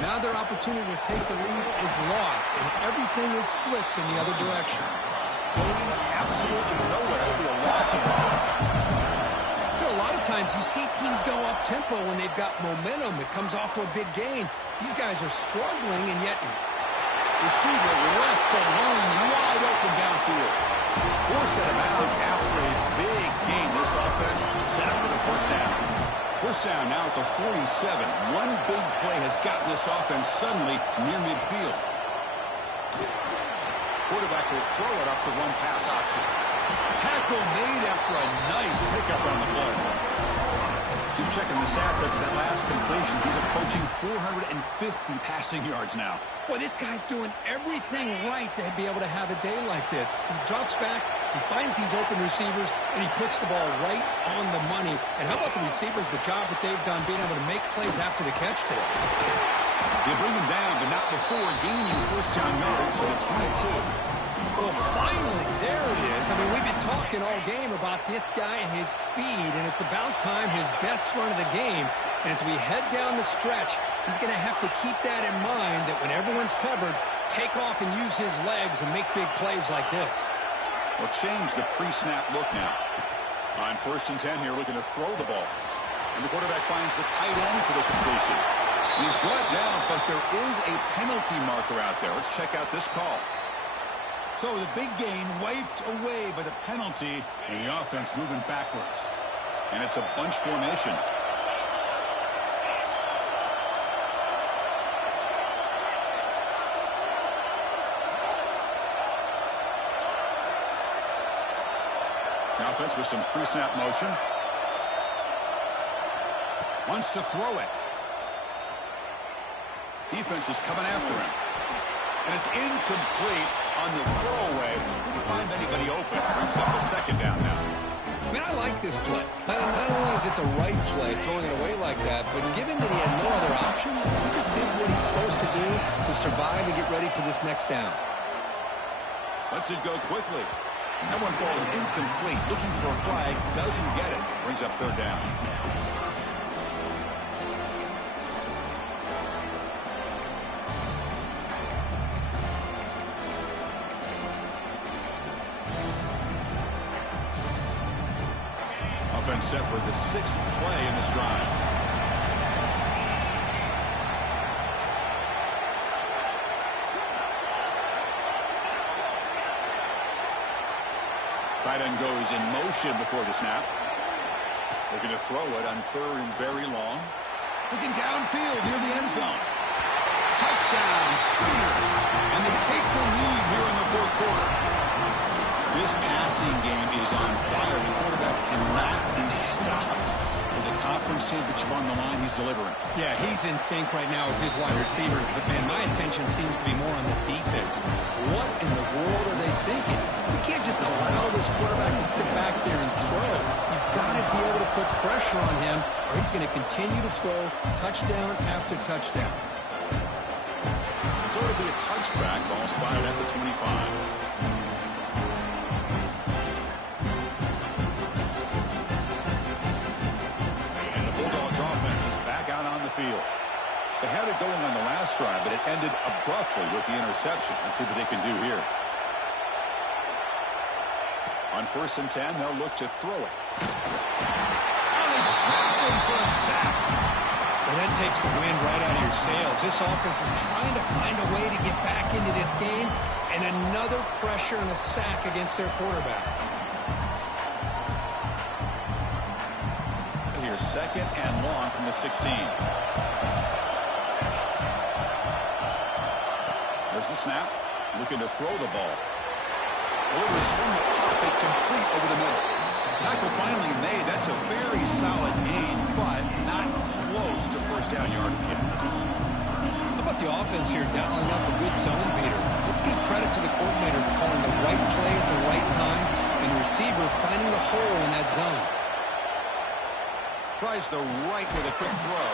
Now their opportunity to take the lead is lost, and everything is flipped in the other direction. Going absolutely nowhere. It'll be a loss of ball. A lot of times you see teams go up-tempo when they've got momentum. It comes off to a big gain. These guys are struggling, and yet receiver left alone, wide open downfield. Forced out of bounds after a big gain. This offense set up for the first down. First down now at the 47. One big play has gotten this offense suddenly near midfield. Quarterback will throw it off the one-pass option. Tackle made after a nice pickup on the play. Just checking the stats after that last completion. He's approaching 450 passing yards now. Boy, this guy's doing everything right to be able to have a day like this. He drops back, he finds these open receivers, and he puts the ball right on the money. And how about the receivers, the job that they've done being able to make plays after the catch today? They bring him down, but not before gaining first down yards to the 22. Well, finally, there it is. I mean, we've been talking all game about this guy and his speed, and it's about time his best run of the game. And as we head down the stretch, he's going to have to keep that in mind, that when everyone's covered, take off and use his legs and make big plays like this. We'll change the pre-snap look now. On 1st and 10 here, looking to throw the ball. And the quarterback finds the tight end for the completion. He's brought down, but there is a penalty marker out there. Let's check out this call. So the big gain wiped away by the penalty, and the offense moving backwards. And it's a bunch formation. The offense with some pre-snap motion. Wants to throw it. Defense is coming after him. And it's incomplete on the throwaway. Didn't find anybody open. Brings up a second down now. I mean, I like this play. Not only is it the right play, throwing it away like that, but given that he had no other option, he just did what he's supposed to do to survive and get ready for this next down. Lets it go quickly. That one falls incomplete. Looking for a flag. Doesn't get it. Brings up third down. Offense set for the 6th play in this drive. Tight end goes in motion before the snap. Looking to throw it on 3rd and very long. Looking downfield near the end zone. Touchdown, Sooners. And they take the lead here in the 4th quarter. This passing game is on fire. The quarterback cannot be stopped. With the conference championship on the line, he's delivering. Yeah, he's in sync right now with his wide receivers. But, man, my attention seems to be more on the defense. What in the world are they thinking? You can't just allow this quarterback to sit back there and throw. You've got to be able to put pressure on him, or he's going to continue to throw touchdown after touchdown. So it'll be a touchback. Ball spotted at the 25. Field. They had it going on the last drive, but it ended abruptly with the interception. Let's see what they can do here. On 1st and 10, they'll look to throw it. Traveling for a sack. Well, that takes the wind right out of your sails. This offense is trying to find a way to get back into this game, and another pressure and a sack against their quarterback. Here, 2nd and long from the 16. There's the snap. Looking to throw the ball. Delivers from the pocket, complete over the middle. Tackle finally made. That's a very solid gain, but not close to first down yardage yet. How about the offense here dialing up a good zone beater? Let's give credit to the coordinator for calling the right play at the right time and the receiver finding the hole in that zone. Tries the right with a quick throw.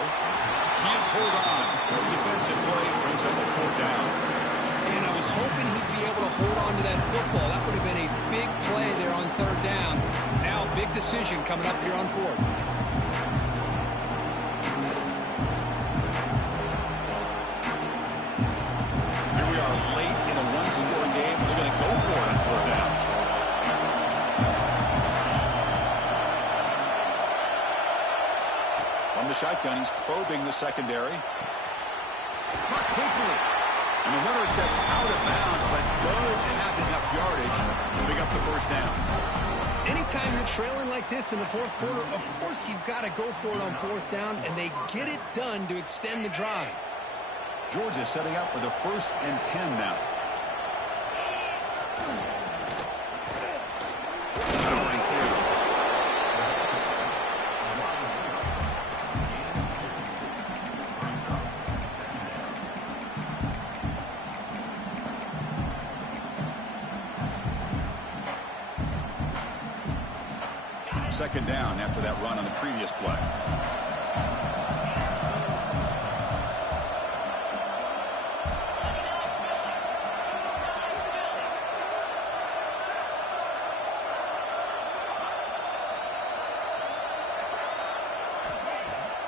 Can't hold on. The defensive play brings up a 4th down. And I was hoping he'd be able to hold on to that football. That would have been a big play there on 3rd down. Now, big decision coming up here on 4th. Here we are late in a one-score game. They're going to go for it on 4th down. From the shotgun, he's probing the secondary. Caught quickly. And the runner steps out of bounds, but does have enough yardage to pick up the 1st down. Anytime you're trailing like this in the 4th quarter, of course you've got to go for it on 4th down, and they get it done to extend the drive. Georgia setting up for the 1st and 10 now. Covering through. Second down after that run on the previous play.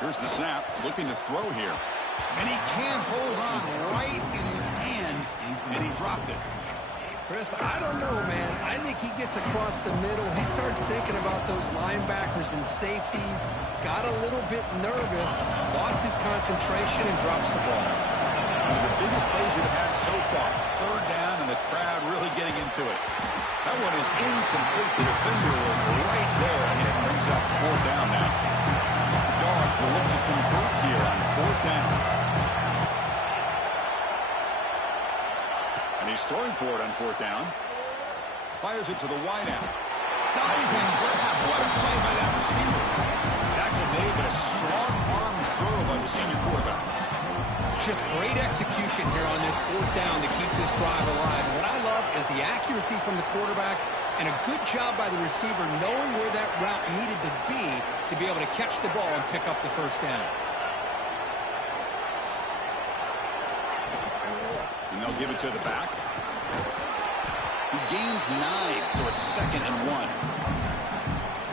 Here's the snap, looking to throw here. And he can't hold on right in his hands, and he dropped it. Chris, I don't know, man. I think he gets across the middle. He starts thinking about those linebackers and safeties, got a little bit nervous, lost his concentration, and drops the ball. One of the biggest plays we've had so far. 3rd down, and the crowd really getting into it. That one is incomplete. The defender was right there, and it brings up 4th down now. The Dogs will look to convert here on 4th down. And he's throwing for it on 4th down. Fires it to the wideout. Diving grab. What a play by that receiver. Tackle made, but a strong arm throw by the senior quarterback. Just great execution here on this 4th down to keep this drive alive. And what I love is the accuracy from the quarterback and a good job by the receiver knowing where that route needed to be able to catch the ball and pick up the 1st down. And they'll give it to the back. He gains 9, so it's 2nd and 1.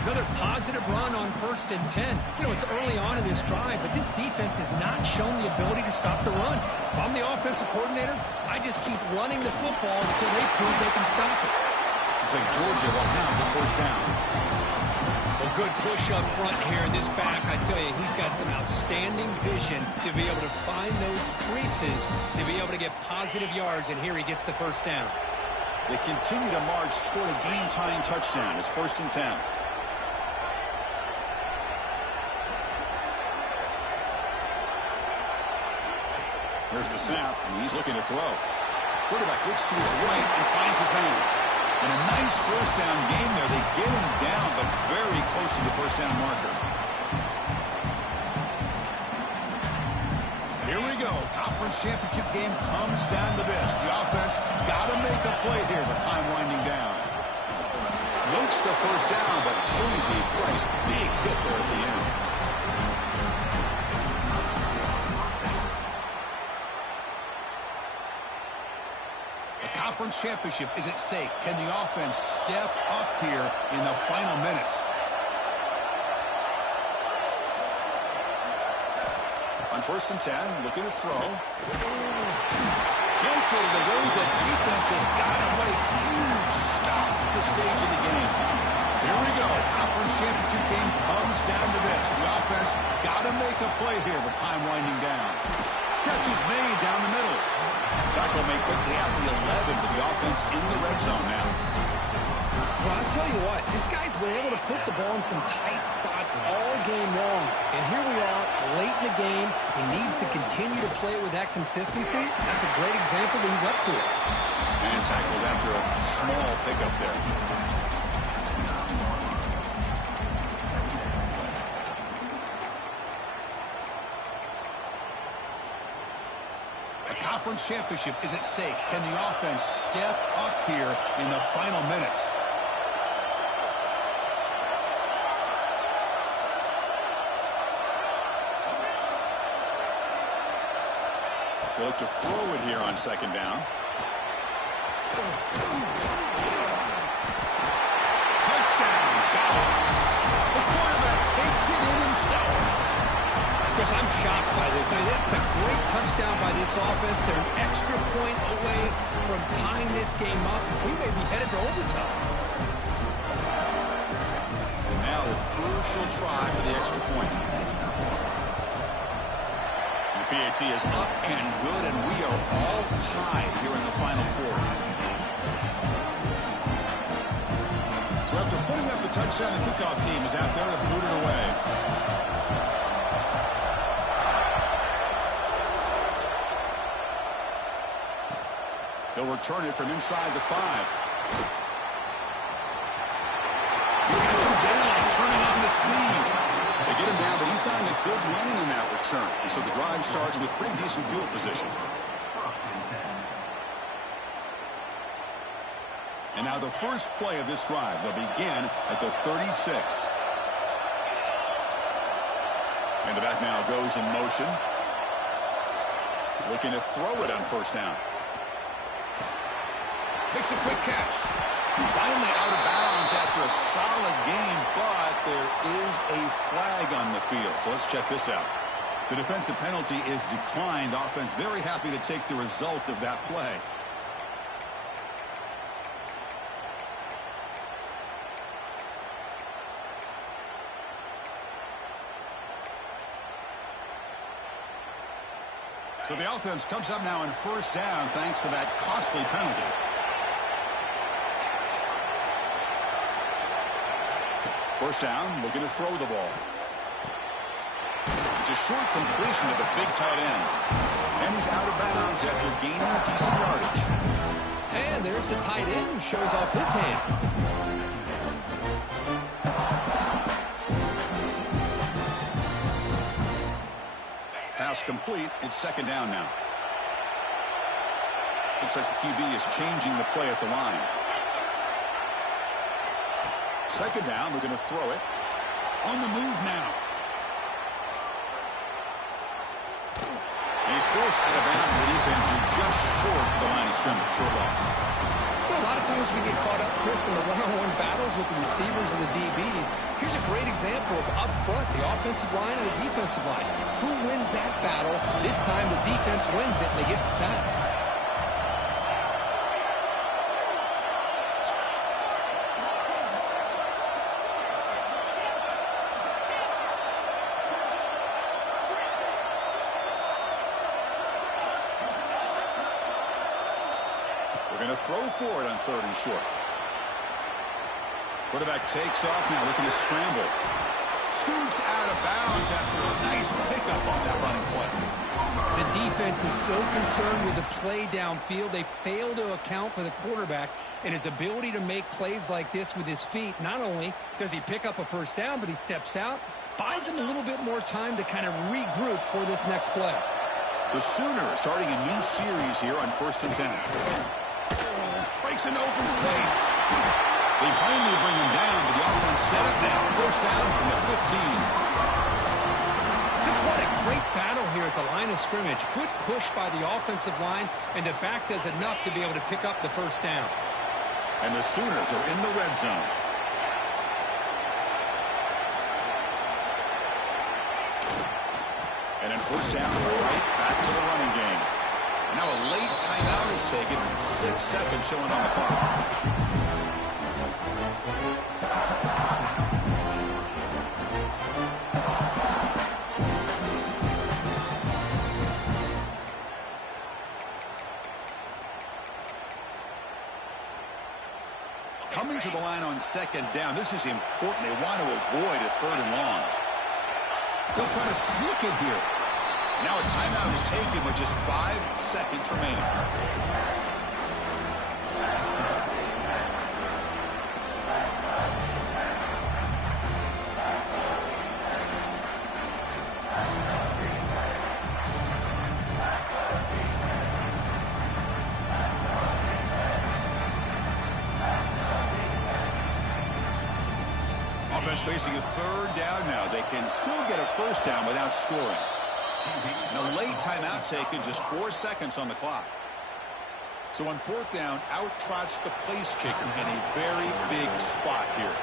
Another positive run on 1st and 10. You know, it's early on in this drive, but this defense has not shown the ability to stop the run. If I'm the offensive coordinator, I just keep running the football until they prove they can stop it. Looks like Georgia will have the 1st down. Well, good push up front here in this back. I tell you, he's got some outstanding vision to be able to find those creases, to be able to get positive yards, and here he gets the 1st down. They continue to march toward a game-tying touchdown. It's 1st and 10. Here's the snap, and he's looking to throw. Quarterback looks to his right and finds his man. And a nice 1st down gain there. They get him down, but very close to the 1st down marker. Here we go. Conference championship game comes down to this. The offense got to make a play here with time winding down. Milks the 1st down, but Posey, Bryce, big hit there at the end. Conference championship is at stake. Can the offense step up here in the final minutes? On 1st and 10, looking to throw. Can't get it away. The defense has got him. What a huge stop at this stage of the game. Here we go. Conference championship game comes down to this. The offense got to make a play here with time winding down. Catch is made down the middle. Tackle made quickly at the 11, but the offense in the red zone now. Well, I'll tell you what, this guy's been able to put the ball in some tight spots all game long. And here we are, late in the game. He needs to continue to play with that consistency. That's a great example that he's up to it. And tackled after a small pickup there. Conference championship is at stake. Can the offense step up here in the final minutes? They look to throw it here on second down. Touchdown, Dallas. The quarterback takes it in himself. Chris, I'm shocked by this. I mean, it's a great touchdown by this offense. They're an extra point away from tying this game up. We may be headed to overtime. And now a crucial try for the extra point. The PAT is up and good, and we are all tied here in the final quarter. So after putting up a touchdown, the kickoff team is out there to boot it away. They'll return it from inside the 5. Turning on the speed. They get him down, but he found a good lane in that return. And so the drive starts with pretty decent field position. And now the first play of this drive. They'll begin at the 36. And the back now goes in motion. Looking to throw it on first down. Makes a quick catch. Finally out of bounds after a solid game, but there is a flag on the field. So let's check this out. The defensive penalty is declined. Offense very happy to take the result of that play. So the offense comes up now on first down thanks to that costly penalty. First down, looking to throw the ball. It's a short completion to the big tight end. And he's out of bounds after gaining decent yardage. And there's the tight end who shows off his hands. Pass complete. It's second down now. Looks like the QB is changing the play at the line. Second down, we're going to throw it. On the move now. And he's forced out of bounds by the defense who just short the line of scrimmage. Short loss. Well, a lot of times we get caught up, Chris, in the one-on-one battles with the receivers and the DBs. Here's a great example of up front, the offensive line and the defensive line. Who wins that battle? This time the defense wins it and they get the sack. Throw for it on third and short. Quarterback takes off now, looking to scramble. Scoots out of bounds after a nice pickup on that running play. The defense is so concerned with the play downfield, they fail to account for the quarterback and his ability to make plays like this with his feet. Not only does he pick up a first down, but he steps out, buys him a little bit more time to kind of regroup for this next play. The Sooners starting a new series here on 1st and 10. Breaks into open space. They finally bring him down, but the offense set up now. First down from the 15. Just what a great battle here at the line of scrimmage. Good push by the offensive line, and the back does enough to be able to pick up the first down. And the Sooners are in the red zone. And then first down, right back to the running game. Now a late timeout is taken. 6 seconds showing on the clock. Coming to the line on second down. This is important. They want to avoid a third and long. They'll try to sneak it here. Now a timeout is taken with just 5 seconds remaining. Offense facing a third down now. They can still get a first down without scoring. And a late timeout taken, just 4 seconds on the clock. So on 4th down, out trots the place kicker in a very big spot here.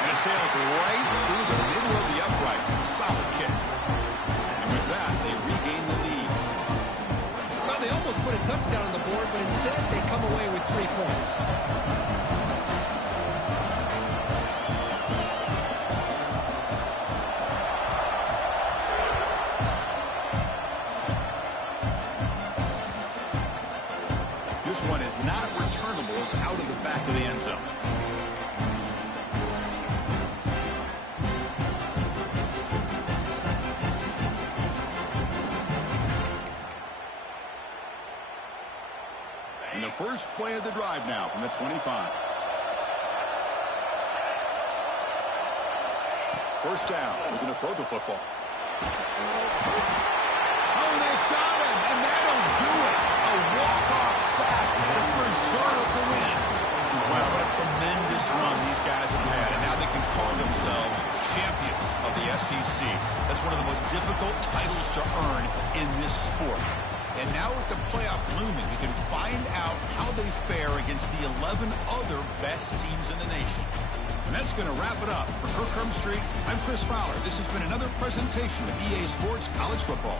And it sails right through the middle of the uprights. Solid kick. And with that, they regain the lead. Well, they almost put a touchdown on the board, but instead they come away with 3 points. This one is not returnable. It's out of the back of the end zone. And the first play of the drive now from the 25. First down, looking to throw the football. Oh, they've got him, and that'll do it. A walk-off sack to preserve the win. Wow, what a tremendous run these guys have had, and now they can call themselves champions of the SEC. That's one of the most difficult titles to earn in this sport. And now with the playoff looming, we can find out how they fare against the 11 other best teams in the nation. And that's going to wrap it up. For Kirk Street, I'm Chris Fowler. This has been another presentation of EA Sports College Football.